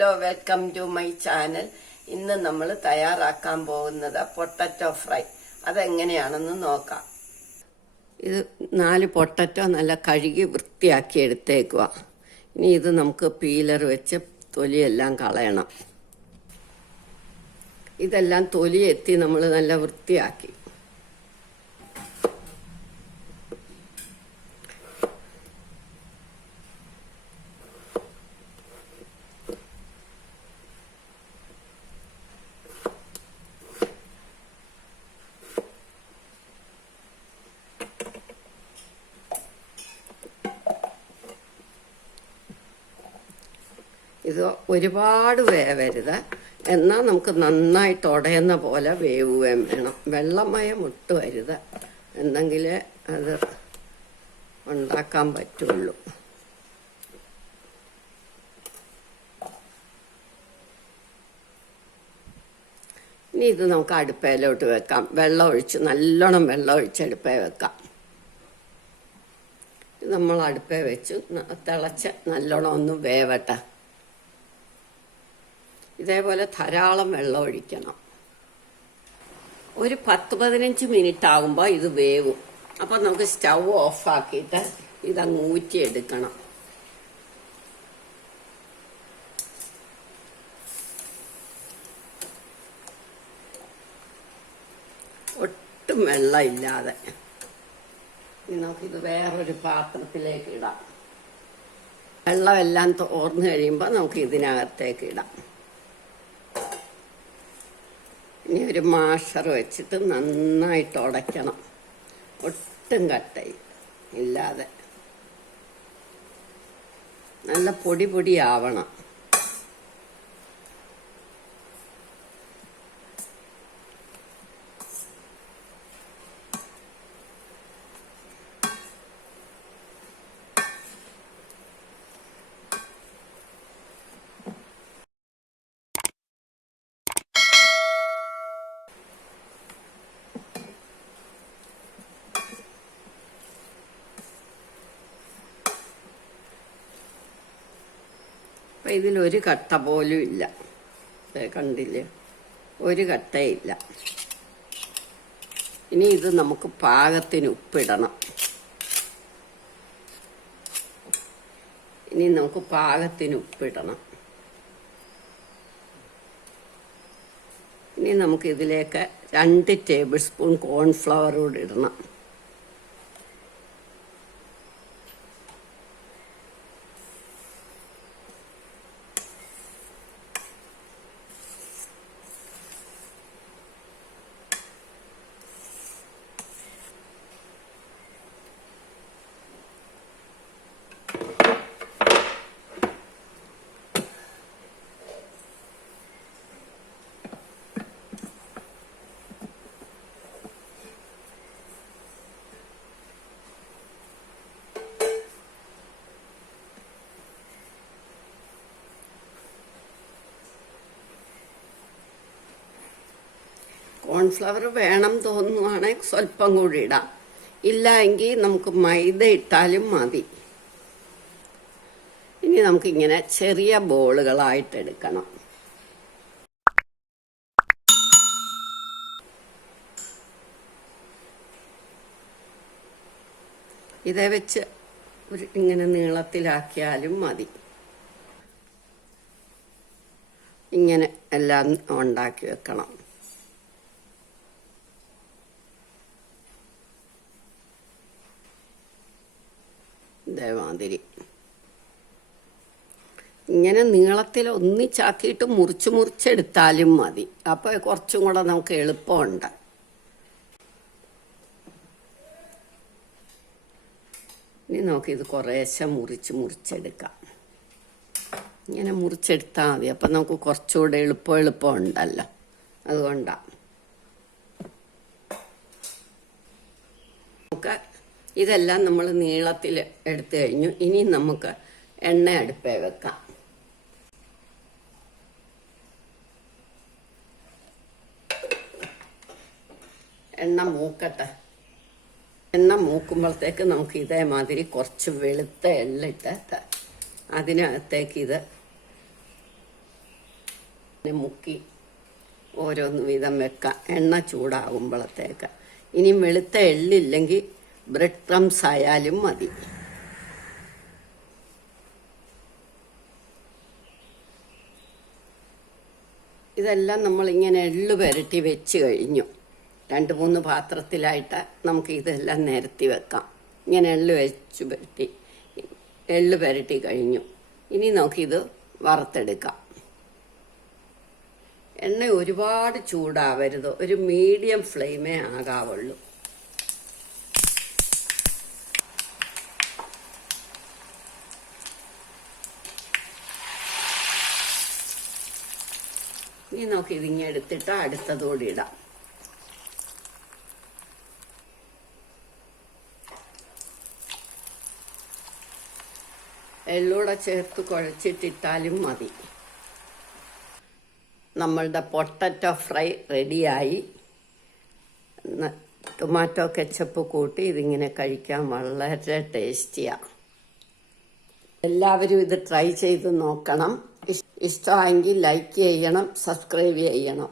Hello, welcome to my channel. ഇന്ന് നമ്മൾ തയ്യാറാക്കാൻ പോകുന്നത് പൊട്ടറ്റോ ഫ്രൈ. അതെങ്ങനെയാണെന്ന് നോക്കാം. ഇത് 4 പൊട്ടറ്റോ നല്ല കഴുകി വൃത്തിയാക്കി എടുത്തേക്കുക. ഇനി ഇത് നമുക്ക് പീലർ വെച്ച് തൊലിയെല്ലാം കളയണം. ഇതെല്ലാം തൊലി എത്തി നമ്മൾ നല്ല വൃത്തിയാക്കി. ഇത് ഒരുപാട് വേവരുത്, എന്നാൽ നമുക്ക് നന്നായിട്ട് ഉടയുന്ന പോലെ വേവുകയും വേണം. വെള്ളമയം ഒട്ട് വരുത്, എന്നെങ്കിലേ അത് ഉണ്ടാക്കാൻ പറ്റുള്ളൂ. ഇനി ഇത് നമുക്ക് അടുപ്പയിലോട്ട് വെക്കാം. നല്ലോണം വെള്ളം ഒഴിച്ച് അടുപ്പയിൽ വെക്കാം. നമ്മൾ അടുപ്പയിൽ വെച്ച് തിളച്ച് നല്ലോണം ഒന്ന് വേവട്ടെ. ഇതേപോലെ ധാരാളം വെള്ളം ഒഴിക്കണം. ഒരു 10-15 മിനിറ്റ് ആകുമ്പോൾ ഇത് വേവും. അപ്പം നമുക്ക് സ്റ്റൗ ഓഫാക്കിയിട്ട് ഇതങ്ങ് ഊറ്റിയെടുക്കണം. ഒട്ടും വെള്ളം ഇല്ലാതെ. ഇനി നമുക്കിത് വേറൊരു പാത്രത്തിലേക്ക് ഇടാം. വെള്ളമെല്ലാം തോർന്നു കഴിയുമ്പോൾ നമുക്ക് ഇതിനകത്തേക്ക് ഇടാം. ഇനി ഒരു മാഷർ വെച്ചിട്ട് നന്നായിട്ട് ഉടയ്ക്കണം. ഒട്ടും കട്ടയി ഇല്ലാതെ നല്ല പൊടിയാവണം. അപ്പം ഇതിലൊരു കട്ട പോലും ഇല്ല. കണ്ടില്ലേ, ഒരു കട്ടയില്ല. ഇനി ഇത് നമുക്ക് പാകത്തിന് ഉപ്പിടണം. ഇനി നമുക്ക് ഇതിലേക്ക് 2 ടേബിൾ സ്പൂൺ കോൺഫ്ലവർ കൂടി ഇടണം. കോൺഫ്ലവർ വേണം തോന്നുവാണെങ്കിൽ സ്വല്പം കൂടി ഇടാം. ഇല്ല എങ്കിൽ നമുക്ക് മൈദ ഇട്ടാലും മതി. ഇനി നമുക്കിങ്ങനെ ചെറിയ ബോളുകളായിട്ട് എടുക്കണം. ഇതേ വെച്ച് ഇങ്ങനെ നീളത്തിലാക്കിയാലും മതി. ഇങ്ങനെ എല്ലാം ഉണ്ടാക്കി വെക്കണം. ഇതേമാതിരി ഇങ്ങനെ നീളത്തിൽ ഒന്നിച്ചാക്കിയിട്ട് മുറിച്ചെടുത്താലും മതി. അപ്പോൾ കുറച്ചും കൂടെ നമുക്ക് എളുപ്പമുണ്ട്. ഇനി നമുക്കിത് കുറേശ്ശെ മുറിച്ചെടുക്കാം. ഇങ്ങനെ മുറിച്ചെടുത്താൽ മതി. അപ്പം നമുക്ക് കുറച്ചുകൂടെ എളുപ്പം ഉണ്ടല്ലോ, അതുകൊണ്ടാണ്. നമുക്ക് ഇതെല്ലാം നമ്മൾ നീളത്തിൽ എടുത്തു കഴിഞ്ഞു. ഇനി നമുക്ക് എണ്ണ അടുപ്പേ വെക്കാം. എണ്ണ മൂക്കട്ടെ. എണ്ണ മൂക്കുമ്പോഴത്തേക്ക് നമുക്ക് ഇതേമാതിരി കുറച്ച് വെളുത്ത എള്ളിട്ട് അതിനകത്തേക്ക് ഇത് മുക്കി ഓരോന്ന് വീതം വെക്കാം, എണ്ണ ചൂടാകുമ്പോഴത്തേക്ക്. ഇനി വെളുത്ത എള്ളില്ലെങ്കിൽ ബ്രെഡ് ക്രംസ് ആയാലും മതി. ഇതെല്ലാം നമ്മളിങ്ങനെ എള്ള് പുരട്ടി വെച്ച് കഴിഞ്ഞു. 2-3 പാത്രത്തിലായിട്ട് നമുക്ക് ഇതെല്ലാം നിരത്തി വെക്കാം. ഇങ്ങനെ എള്ള് പുരട്ടി കഴിഞ്ഞു. ഇനി നമുക്കിത് വറുത്തെടുക്കാം. എണ്ണ ഒരുപാട് ചൂടാവരുത്, ഒരു മീഡിയം ഫ്ലെയിമേ ആകാവുള്ളൂ. ഇനി നമുക്ക് ഇതിങ്ങനെ എടുത്തിട്ട് അടുത്തതോടെ ഇടാം. എള്ളൂടെ ചേർത്ത് കുഴച്ചിട്ടിട്ടാലും മതി. നമ്മളുടെ പൊട്ടറ്റോ ഫ്രൈ റെഡിയായി. ടൊമാറ്റോ കെച്ചപ്പ് കൂട്ടി ഇതിങ്ങനെ കഴിക്കാൻ വളരെ ടേസ്റ്റിയാണ്. എല്ലാവരും ഇത് ട്രൈ ചെയ്ത് നോക്കണം. ഇഷ്ടമായെങ്കിൽ ലൈക്ക് ചെയ്യണം, സബ്സ്ക്രൈബ് ചെയ്യണം.